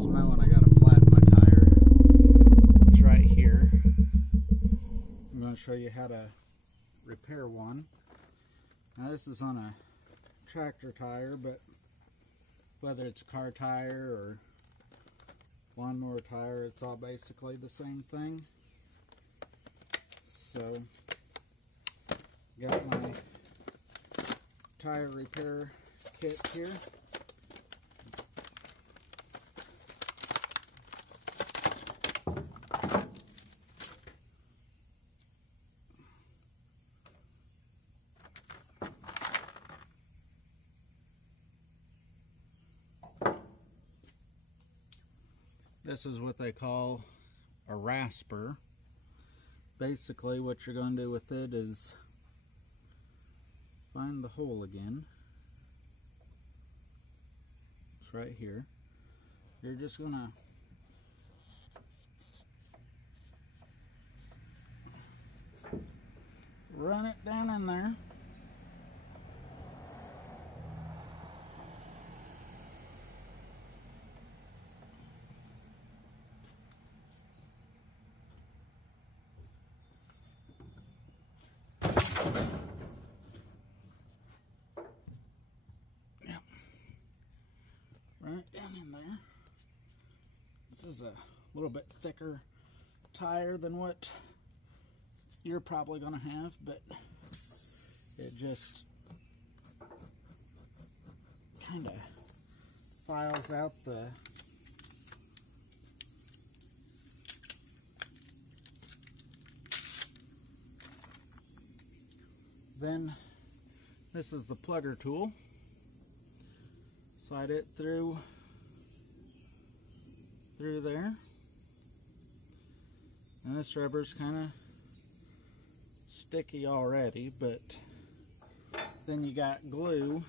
was mowing, I got a flat in my tire. It's right here. I'm going to show you how to repair one. Now this is on a tractor tire, but whether it's a car tire or lawnmower tire, it's all basically the same thing. So, got my tire repair kit here. This is what they call a rasper. Basically what you're going to do with it is find the hole again. It's right here. You're just going to run it down in there. Run it down in there. This is a little bit thicker tire than what you're probably going to have, but it just kind of files out the then this is the plugger tool. Slide it through there, and this rubber's kind of sticky already, but then you got glue.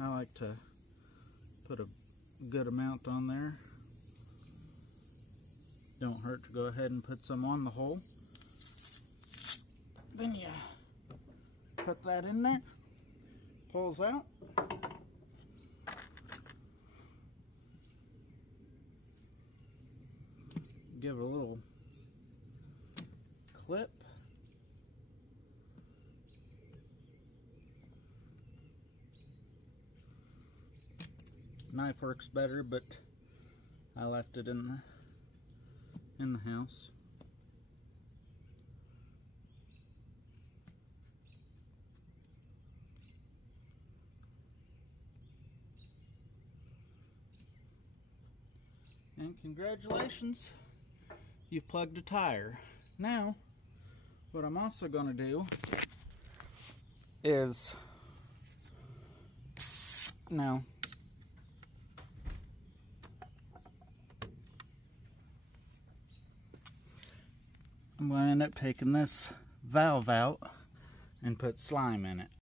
I like to put a good amount on there. Don't hurt to go ahead and put some on the hole. Then you put that in there, pulls out. Give it a little clip. Knife works better, but I left it in the house. And congratulations, you've plugged a tire. Now, what I'm also going to do is, now, I'm going to end up taking this valve out and put slime in it.